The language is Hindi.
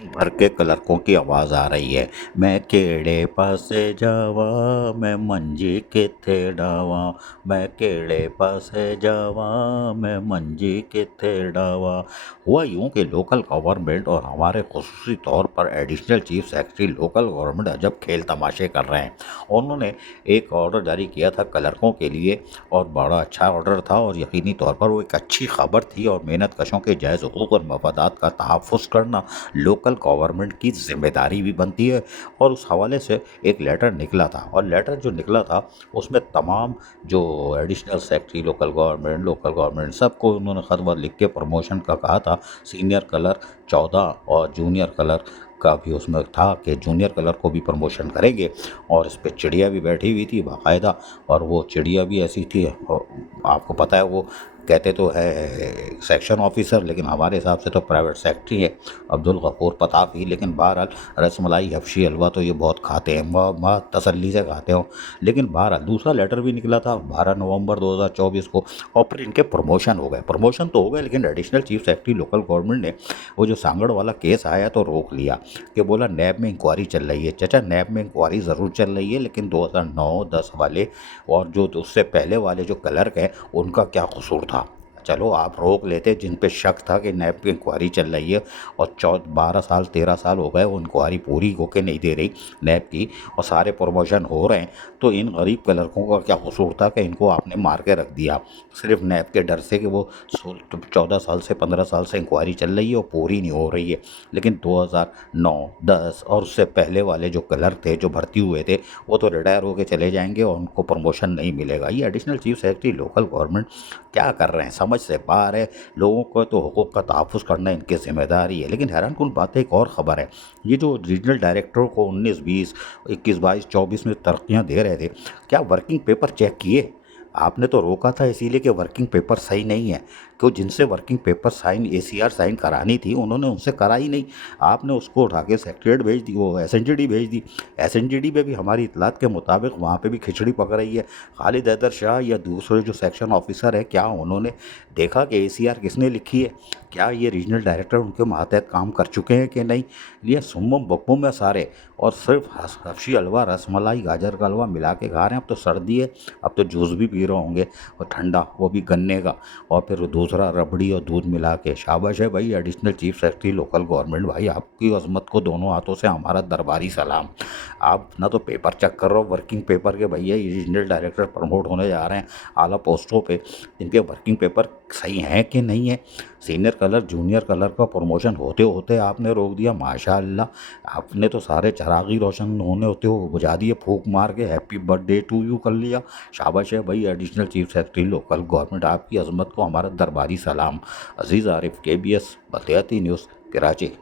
दिन भर के क्लर्कों की आवाज़ आ रही है। मैं केड़े पासे जावा, मैं मंजी किथे डावा, मैं केड़े पासे जावा, मैं मंजी किथे डावा। हुआ यूं कि लोकल गवर्नमेंट और हमारे खुसूसी तौर पर additional chief secretary local government अजब खेल तमाशे कर रहे हैं। उन्होंने एक ऑर्डर जारी किया था क्लर्कों के लिए, और बड़ा अच्छा ऑर्डर था, और यकीनी तौर पर वो एक अच्छी खबर थी, और मेहनत कशों के जायज़ हुकूक और मफादात का तहफ़्फ़ुज़ करना लोकल गवर्नमेंट की ज़िम्मेदारी भी बनती है। और उस हवाले से एक लेटर निकला था, और लेटर जो निकला था उसमें तमाम जो एडिशनल सेक्रेटरी लोकल गवर्नमेंट सबको उन्होंने ख़त वत लिख के प्रमोशन का कहा था। सीनियर कलर 14 और जूनियर कलर का भी उसमें था कि जूनियर कलर को भी प्रमोशन करेंगे। और इस पे चिड़िया भी बैठी हुई थी बाकायदा, और वो चिड़िया भी ऐसी थी, और आपको पता है वो कहते तो है सेक्शन ऑफिसर, लेकिन हमारे हिसाब से तो प्राइवेट सेक्रेटरी है, अब्दुल गफूर पताफी। लेकिन बहरहाल रसमलाई हफ्शी हलवा तो ये बहुत खाते हैं, बहुत तसल्ली से खाते हो। लेकिन बहरहाल दूसरा लेटर भी निकला था 12 नवंबर 2024 को, और फिर इनके प्रमोशन हो गए। प्रमोशन तो हो गए, लेकिन additional chief secretary local government ने वो जो सांगड़ वाला केस आया तो रोक लिया, कि बोला नैब में इंक्वायरी चल रही है। चाचा, नैब में इंक्वायरी ज़रूर चल रही है, लेकिन 2009-10 वाले और जो उससे पहले वाले जो क्लर्क हैं उनका क्या कसूर था। चलो आप रोक लेते जिन पे शक था कि नैब की इंक्वायरी चल रही है, और 12 साल 13 साल हो गए वो इंक्वायरी पूरी होके नहीं दे रही नैब की, और सारे प्रमोशन हो रहे हैं, तो इन गरीब क्लर्कों का क्या कसूर था कि इनको आपने मार के रख दिया सिर्फ नैब के डर से कि वो 14 साल से 15 साल से इंक्वायरी चल रही है और पूरी नहीं हो रही है। लेकिन 2009-10 और उससे पहले वाले जो क्लर्क थे जो भर्ती हुए थे वो तो रिटायर होके चले जाएंगे और उनको प्रमोशन नहीं मिलेगा। ये additional chief secretary local government क्या कर रहे हैं, समझ से बाहर है। लोगों को तो हुकूक का तहफ़्फ़ुज़ करना इनकी ज़िम्मेदारी है। लेकिन हैरानकुन बात है, एक और ख़बर है, ये जो रीजनल डायरेक्टरों को 19-20, 21-22, 24 में तरक्कियाँ दे रहे थे, क्या वर्किंग पेपर चेक किए? आपने तो रोका था इसीलिए कि वर्किंग पेपर सही नहीं है। तो जिनसे working paper sign ACR sign करानी थी उन्होंने उनसे कराई नहीं। आपने उसको उठा के सेक्रेटेरिएट भेज दी, वो एसएनजीडी भेज दी। एसएनजीडी में भी हमारी इतलात के मुताबिक वहाँ पे भी खिचड़ी पक रही है। खालिद हैदर शाह या दूसरे जो सेक्शन ऑफिसर है, क्या उन्होंने देखा कि एसीआर किसने लिखी है? क्या ये रीजनल डायरेक्टर उनके मातहत काम कर चुके हैं कि नहीं? ये सुम्मम बकमुम है सारे, और सिर्फ हफ्शी हलवा, रसमलाई, गाजर का हलवा मिला के खा रहे हैं। अब तो सर्दी है, अब तो जूस भी पी रहे होंगे, और ठंडा, वो भी गन्ने का, और फिर दूसरा रबड़ी और दूध मिला के। शाबाश है भाई additional chief secretary local government, भाई आपकी अजमत को दोनों हाथों से हमारा दरबारी सलाम। आप ना तो पेपर चेक कर रहे हो वर्किंग पेपर के, भैया ये रीजनल डायरेक्टर प्रमोट होने जा रहे हैं आला पोस्टों पे, इनके वर्किंग पेपर सही हैं कि नहीं है? सीनियर कलर जूनियर कलर का प्रमोशन होते होते आपने रोक दिया। माशाअल्लाह, आपने तो सारे चरागी रोशन होने होते हो बुझा दिए, फूंक मार के हैप्पी बर्थडे टू यू कर लिया। शाबाश है भाई additional chief secretary local government, आपकी अजमत को हमारा दरबारी सलाम। अजीज़ आरिफ, KBS बतियाती न्यूज़, कराची।